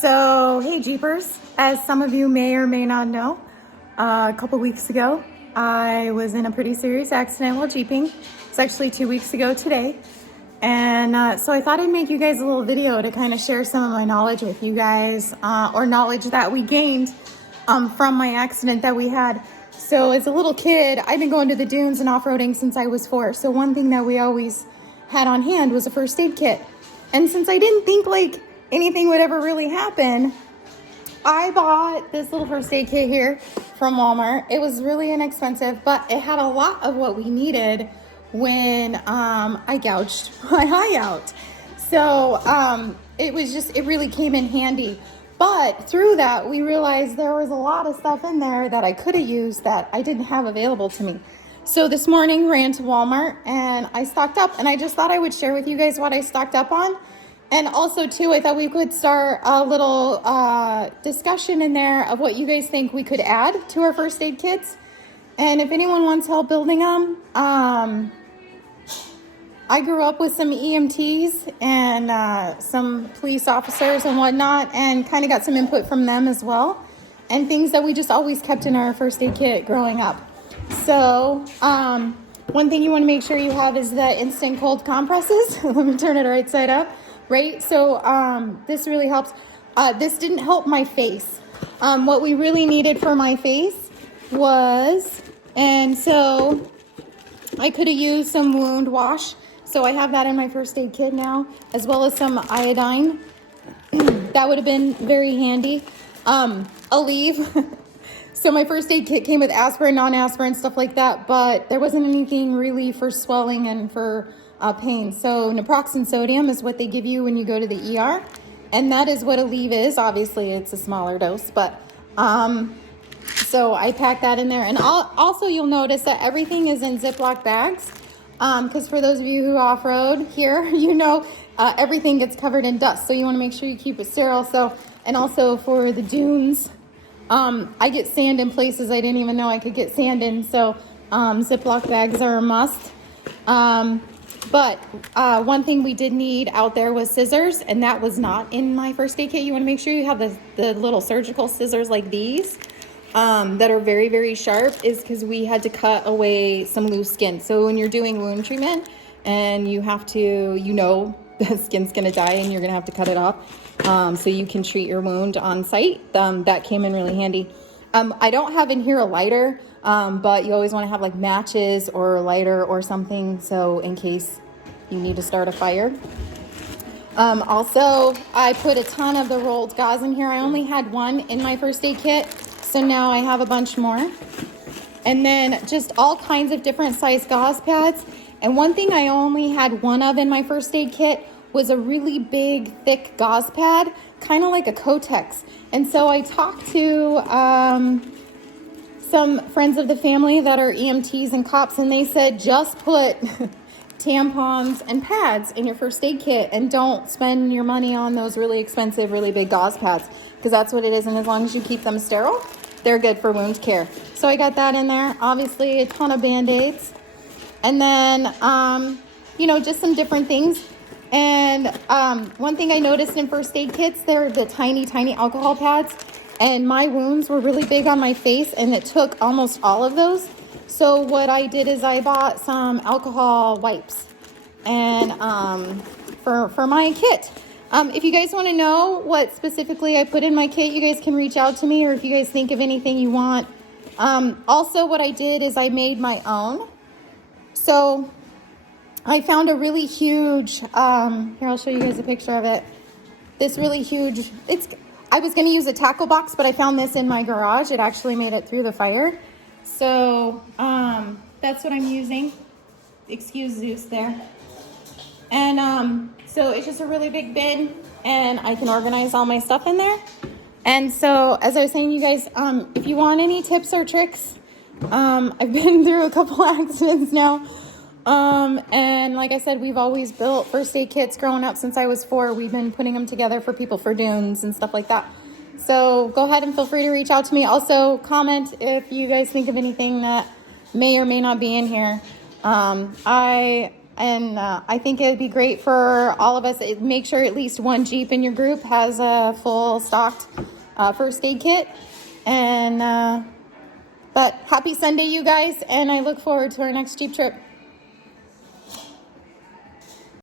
So, hey Jeepers, as some of you may or may not know, a couple weeks ago, I was in a pretty serious accident while Jeeping. It's actually 2 weeks ago today. And so I thought I'd make you guys a little video to kind of share some of my knowledge with you guys, or knowledge that we gained from my accident that we had. So as a little kid, I've been going to the dunes and off-roading since I was 4. So one thing that we always had on hand was a first aid kit. And since I didn't think like anything would ever really happen, I bought this little first aid kit here from Walmart. It was really inexpensive, but it had a lot of what we needed when I gouged my eye out. So it really came in handy. But through that, we realized there was a lot of stuff in there that I could have used that I didn't have available to me. So this morning ran to Walmart and I stocked up, and I just thought I would share with you guys what I stocked up on. And also too, I thought we could start a little discussion in there of what you guys think we could add to our first aid kits. And if anyone wants help building them, I grew up with some EMTs and some police officers and whatnot, and kind of got some input from them as well, and things that we just always kept in our first aid kit growing up. So one thing you want to make sure you have is the instant cold compresses. Let me turn it right side up. Right, so this really helps. This didn't help my face. What we really needed for my face was, and so I could have used some wound wash. So I have that in my first aid kit now, as well as some iodine. That would have been very handy. Aleve. So my first aid kit came with aspirin, non-aspirin, stuff like that, but there wasn't anything really for swelling and for pain. So Naproxen Sodium is what they give you when you go to the ER, and that is what Aleve is. Obviously it's a smaller dose, but so I packed that in there. And also you'll notice that everything is in Ziploc bags, because for those of you who off-road here, you know everything gets covered in dust, so you want to make sure you keep it sterile. So, and also for the dunes, I get sand in places I didn't even know I could get sand in, so Ziploc bags are a must. But one thing we did need out there was scissors, and that was not in my first aid kit. You want to make sure you have the little surgical scissors like these that are very, very sharp, is because we had to cut away some loose skin. So when you're doing wound treatment and you have to, you know, the skin's going to die and you're going to have to cut it off so you can treat your wound on site. That came in really handy. I don't have in here a lighter, but you always want to have like matches or a lighter or something, so in case you need to start a fire. Also, I put a ton of the rolled gauze in here. I only had one in my first aid kit, so now I have a bunch more. And then just all kinds of different size gauze pads. And one thing I only had one of in my first aid kit was a really big, thick gauze pad, kind of like a Kotex. And so I talked to some friends of the family that are EMTs and cops, and they said just put tampons and pads in your first aid kit and don't spend your money on those really expensive, really big gauze pads, because that's what it is. And as long as you keep them sterile, they're good for wound care. So I got that in there. Obviously a ton of Bandaids. And then, you know, just some different things. And one thing I noticed in first aid kits, they're the tiny, tiny alcohol pads. And my wounds were really big on my face, and it took almost all of those. So what I did is I bought some alcohol wipes and for my kit. If you guys want to know what specifically I put in my kit, you guys can reach out to me, or if you guys think of anything you want. Also, what I did is I made my own. So I found a really huge, here, I'll show you guys a picture of it. This really huge, I was going to use a tackle box, but I found this in my garage. It actually made it through the fire. So that's what I'm using. Excuse Zeus there. And so it's just a really big bin, and I can organize all my stuff in there. And so as I was saying, you guys, if you want any tips or tricks, I've been through a couple accidents now. And like I said, we've always built first aid kits growing up since I was 4. We've been putting them together for people for dunes and stuff like that. So go ahead and feel free to reach out to me. Also comment if you guys think of anything that may or may not be in here. I And I think it'd be great for all of us. Make sure at least one Jeep in your group has a full stocked first aid kit. And but happy Sunday, you guys, and I look forward to our next Jeep trip.